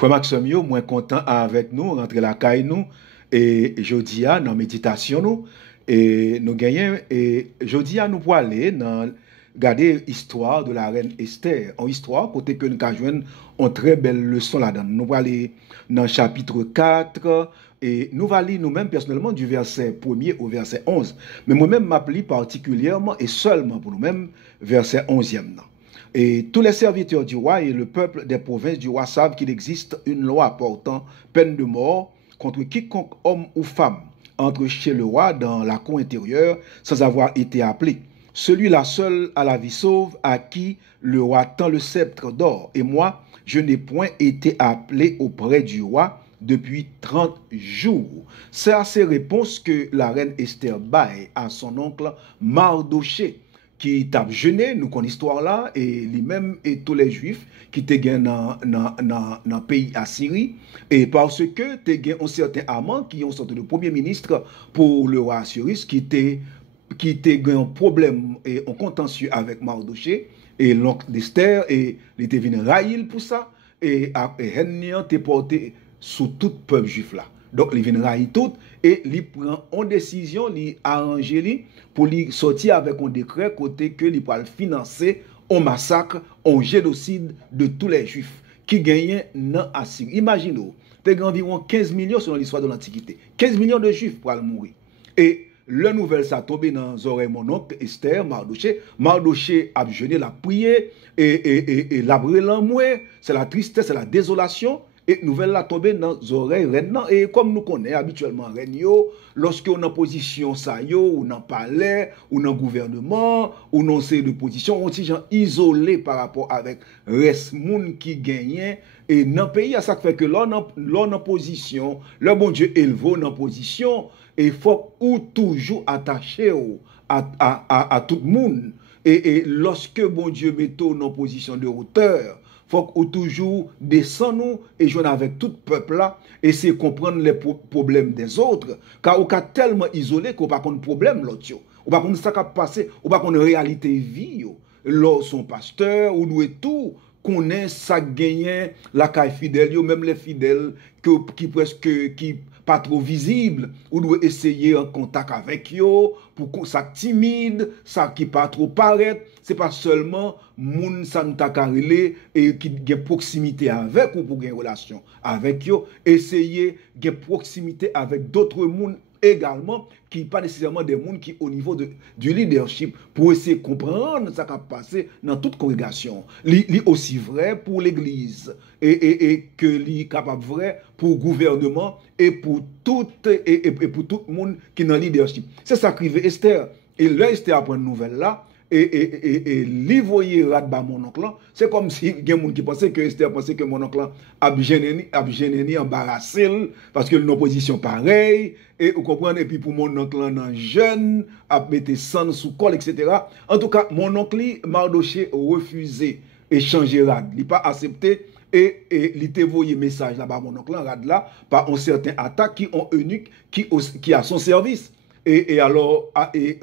Frère Maxime, yo, moins content avec nous, rentrer la caille nous, et jeudi à, dans méditation nous, et nous gagnons, et jeudi à nous pour aller dans, regarder l'histoire de la reine Esther, en histoire, côté que nous avons joué une très belle leçon là-dedans. Nous allons aller dans le chapitre 4, et nous allons lire nous-mêmes personnellement du verset 1er au verset 11. Mais moi-même m'appelle particulièrement et seulement pour nous-mêmes, verset 11e. Et tous les serviteurs du roi et le peuple des provinces du roi savent qu'il existe une loi portant peine de mort contre quiconque homme ou femme entre chez le roi dans la cour intérieure sans avoir été appelé. Celui-là seul a la vie sauve à qui le roi tend le sceptre d'or. Et moi, je n'ai point été appelé auprès du roi depuis 30 jours. C'est à ces réponses que la reine Esther baille à son oncle Mardoché, qui t'a jeûné, nous connaissons l'histoire là, et lui-même et tous les juifs qui étaient dans le pays Assyrie, et parce que tu as un certain Haman qui est une sorte de premier ministre pour le roi Assyrus, qui était un problème et un contentieux avec Mardoché, et l'oncle d'Esther, et il était venu railler pour ça, et Hennian t'est porté sous tout peuple juif là. Donc, il vient railler tout et il prend une décision, il arrange pour lui sortir avec un décret côté que il va financer un massacre, un génocide de tous les juifs qui gagnaient dans Assyrie. Imaginez-vous, il y a environ 15 millions selon l'histoire de l'Antiquité. 15 millions de juifs pour mourir. Et la nouvelle ça tombé dans les oreilles mon oncle Esther, Mardoché. Mardoché a jeûné, la prié et la brûlé c'est la tristesse, c'est la désolation. Et nouvelle la tombée dans les oreilles reine. Et comme nous connaissons habituellement reine, lorsque on est en position ça ou dans palais, ou dans gouvernement, ou dans ces de position, on est gens isolés par rapport avec reste monde qui gagne. Et dans le pays, ça fait que l'on en position, le bon Dieu élevé dans position, et il faut ou toujours attaché à tout le monde. Et lorsque bon Dieu met en position de hauteur, faut qu'on toujours descendre et jouer avec tout le peuple là, et c'est comprendre les problèmes des autres. Car on est tellement isolé qu'on n'a pas de problème l'autre. On n'a pas de ce qui a passé, on n'a pas de réalité vie. Là, son pasteur, ou nous et tout, connaît ça gagne la caille fidèle, même les fidèles qui pas trop visibles, ou doit essayer en contact avec eux pour que ça timide, ça qui pas trop paraît, c'est pas seulement moun ça nous t'a et qui a proximité avec ou pour une relation avec eux, essayer de proximité avec d'autres moun également qui pas nécessairement des gens qui au niveau du leadership pour essayer de comprendre ce qui a passé dans toute congrégation. C'est aussi vrai pour l'église et que c'est capable vrai pour le gouvernement et pour tout le monde qui est dans le leadership. C'est ça qui arrive Esther. Et là, Esther apprend une nouvelle là. Et l'Ivoyer Radba mon oncle, c'est comme si il y a des gens qui pensaient que Esther pensait que mon oncle a gêné, embarrassé, parce que une opposition pareille, et vous comprenez, et puis pour mon oncle un jeune, a mis sang sous col, etc. En tout cas, mon oncle Mardoché refusé échanger Rad, il n'a pas accepté, et il a envoyé message là-bas, mon oncle Rad là, par un certain attaque qui ont eunuque qui a son service. Et alors,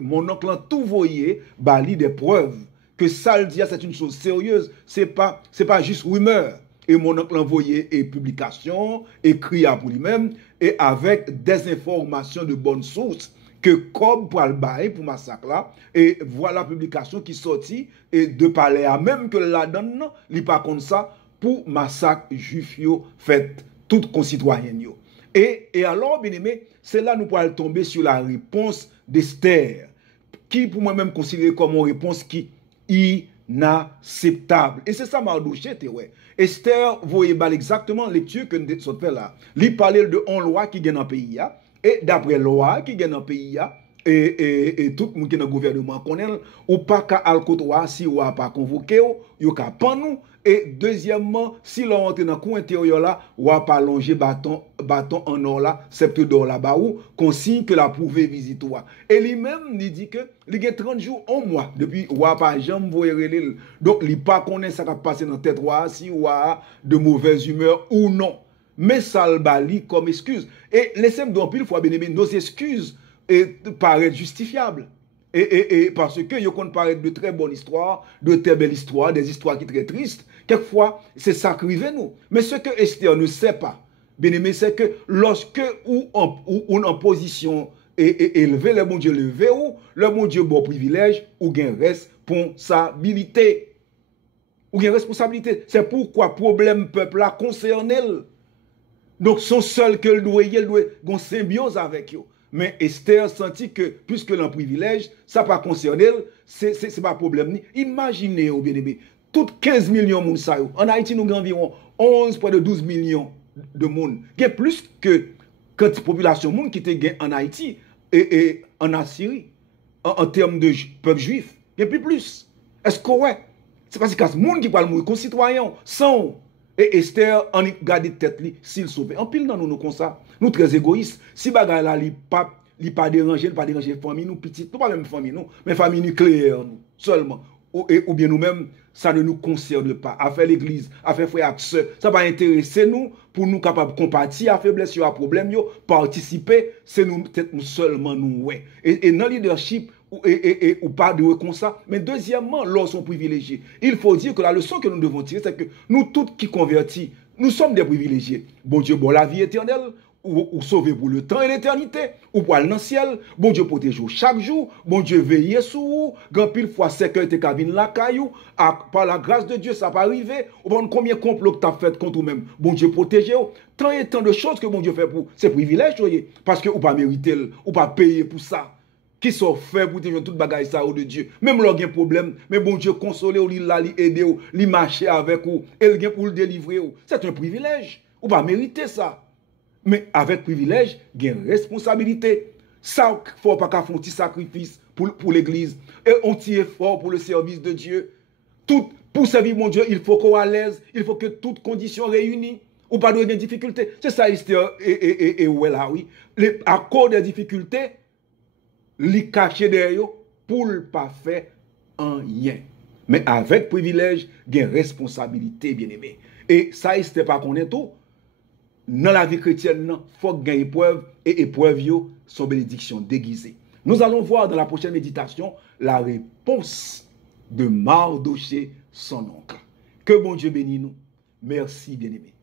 mon oncle a tout voyé, bali des preuves que ça le dit, c'est une chose sérieuse, c'est pas juste rumeur. Et mon oncle a envoyé une publication, écrit pour lui-même, et avec des informations de bonnes sources, que comme pour le bail, pour massacre là, et voilà la publication qui sortit, et de parler à même que la donne, il pas comme ça, pour massacre juif fait tout concitoyen. Et alors, bien aimé, c'est là que nous pourrons tomber sur la réponse d'Esther, qui pour moi-même considérée comme une réponse qui est inacceptable. Et c'est ça, Mardoché, ouais. Esther, vous voyez exactement lecture que nous sommes fait là. Il parlait de une loi qui gagne dans le pays, et d'après la loi qui gagne dans le pays, et tout le monde qui est dans le gouvernement connaît, ou pas qu'à Al-Kotoa, si ou pas convoqué, ou qu'à pas nous. Et deuxièmement, si l'on entre dans le coin intérieur là, ou pas longer bâton en or là, sceptre d'or là-bas, ou consigne que la pouvait visiter. Et lui-même, il dit que il y a 30 jours, un mois, depuis, ou pas jamais voyer l'île. Donc, il pas connaît ça qui a passé dans la tête, si ou de mauvaise humeur ou non. Mais ça le bali comme excuse. Et laissez-moi donc, il faut bien aimer nos excuses et paraître justifiables. Et parce que yo compte paraître de très bonnes histoires, de très belles histoires, des histoires qui sont très tristes. Quelquefois, c'est ça qui arrive nous. Mais ce que Esther ne sait pas, bien aimé, c'est que lorsque ou en position élevé, le bon Dieu levé ou, le bon Dieu bon privilège, ou gain responsabilité. Ou gain responsabilité. C'est pourquoi problème peuple là concerne elle. Donc son seul que le doit une symbiose avec eux. Mais Esther sentit que puisque l'un privilège, ça pas concerne elle, c'est pas problème ni. Imaginez bien aimé, toutes 15 millions de monde en Haïti nous avons environ 11,12 millions de monde. Il y a plus que quand la population monde qui était en Haïti et en Assyrie, en termes de peuple juif. Il y a plus. Est-ce que ouais? C'est parce que c'est monde qui parle mourir, concitoyens, sans. Et Esther, on garde tête li, s'il sauve. En pile dans nous comme ça, nous très égoïstes. Si bagay là, li pas déranger famille, nous petite, nous pas même famille, nous, mais famille nucléaire, nous, seulement. Ou bien nous-mêmes, ça ne nous concerne pas. Affaire l'église, affaire frère et sœur, ça va intéresser nous pour nous capables de compatir à faiblesse sur un problème, participer, c'est nous, peut-être nous seulement nous, ouais. Et dans le leadership, ou pas de comme ça. Mais deuxièmement, lorsqu'on privilégiés, il faut dire que la leçon que nous devons tirer, c'est que nous tous qui convertis, nous sommes des privilégiés. Bon Dieu, bon la vie éternelle, ou sauver pour le temps et l'éternité, ou pour aller dans le ciel, bon Dieu protège chaque jour, bon Dieu veille sur vous, grand pile fois sécurité cabine la caillou, par la grâce de Dieu, ça va arriver, ou bon combien de complots que tu as fait contre vous-même, bon Dieu protège vous, tant et tant de choses que bon Dieu fait pour vous, c'est privilège, parce que vous pas mériter, ou pas payer pour ça. Qui sont faits pour dire tout bagage ça de Dieu. Même là, il y a un problème, mais bon Dieu consoler ou aider ou marcher avec ou, et pour le délivrer. C'est un privilège. Ou pas mériter ça. Mais avec privilège, il y a une responsabilité. Ça, il ne faut pas faire un petit sacrifice pour l'église. Et un petit effort pour le service de Dieu. Tout, pour servir mon Dieu, il faut qu'on soit à l'aise. Il faut que toutes conditions réunies. Ou pas de difficultés. C'est ça, Esther et où est là, oui. À cause des difficultés, li caché derrière pour ne pas faire rien. Mais avec privilège, il y a une responsabilité, bien aimé. Et ça, c'était pas qu'on est tout. Dans la vie chrétienne, il faut gagner épreuve et épreuve sont bénédictions déguisées. Nous allons voir dans la prochaine méditation la réponse de Mardoché, son oncle. Que bon Dieu bénisse nous. Merci, bien aimé.